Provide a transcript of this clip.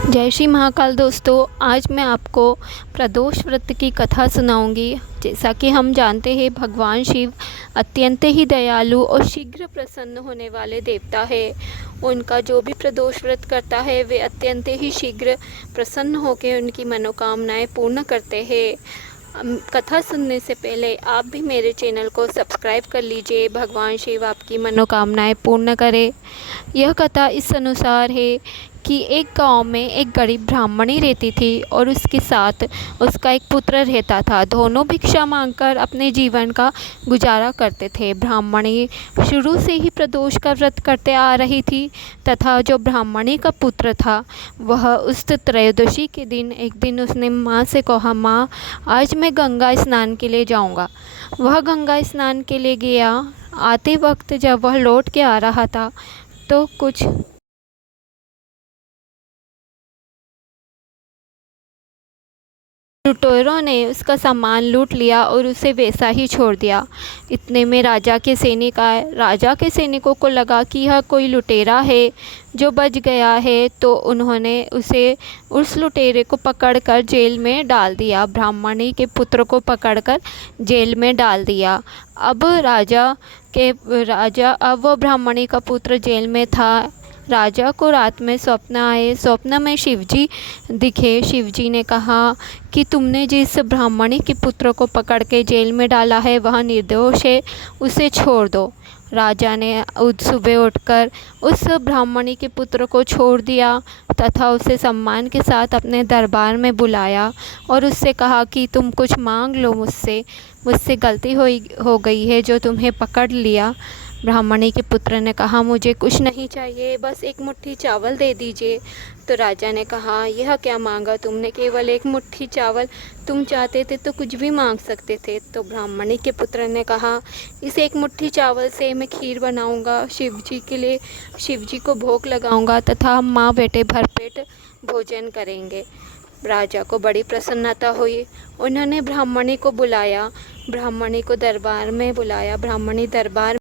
जय श्री महाकाल दोस्तों, आज मैं आपको प्रदोष व्रत की कथा सुनाऊंगी। जैसा कि हम जानते हैं, भगवान शिव अत्यंत ही दयालु और शीघ्र प्रसन्न होने वाले देवता है। उनका जो भी प्रदोष व्रत करता है वे अत्यंत ही शीघ्र प्रसन्न होकर उनकी मनोकामनाएं पूर्ण करते हैं। कथा सुनने से पहले आप भी मेरे चैनल को सब्सक्राइब कर लीजिए। भगवान शिव आपकी मनोकामनाएं पूर्ण करे। यह कथा इस अनुसार है कि एक गांव में एक गरीब ब्राह्मणी रहती थी और उसके साथ उसका एक पुत्र रहता था। दोनों भिक्षा मांगकर अपने जीवन का गुजारा करते थे। ब्राह्मणी शुरू से ही प्रदोष का व्रत करते आ रही थी तथा जो ब्राह्मणी का पुत्र था वह उस त्रयोदशी के दिन एक दिन उसने माँ से कहा, माँ आज मैं गंगा स्नान के लिए जाऊँगा। वह गंगा स्नान के लिए गया। आते वक्त जब वह लौट के आ रहा था तो कुछ लुटेरों ने उसका सामान लूट लिया और उसे वैसा ही छोड़ दिया। इतने में राजा के सैनिक आए। राजा के सैनिकों को लगा कि यह कोई लुटेरा है जो बच गया है, तो उन्होंने उस लुटेरे को पकड़कर जेल में डाल दिया। ब्राह्मणी के पुत्र को पकड़कर जेल में डाल दिया। अब वो ब्राह्मणी का पुत्र जेल में था। राजा को रात में स्वप्न आए। स्वप्न में शिवजी दिखे। शिवजी ने कहा कि तुमने जिस ब्राह्मणी के पुत्र को पकड़ के जेल में डाला है वह निर्दोष है, उसे छोड़ दो। राजा ने सुबह उठकर उस ब्राह्मणी के पुत्र को छोड़ दिया तथा उसे सम्मान के साथ अपने दरबार में बुलाया और उससे कहा कि तुम कुछ मांग लो मुझसे गलती हो गई है जो तुम्हें पकड़ लिया। ब्राह्मणी के पुत्र ने कहा, मुझे कुछ नहीं चाहिए, बस एक मुट्ठी चावल दे दीजिए। तो राजा ने कहा, यह क्या मांगा तुमने, केवल एक मुट्ठी चावल? तुम चाहते थे तो कुछ भी मांग सकते थे। तो ब्राह्मणी के पुत्र ने कहा, इस एक मुट्ठी चावल से मैं खीर बनाऊंगा, शिवजी के लिए शिवजी को भोग लगाऊंगा तथा हम माँ बेटे भरपेट भोजन करेंगे। राजा को बड़ी प्रसन्नता हुई। उन्होंने ब्राह्मणी को बुलाया। ब्राह्मणी को दरबार में बुलाया। ब्राह्मणी दरबार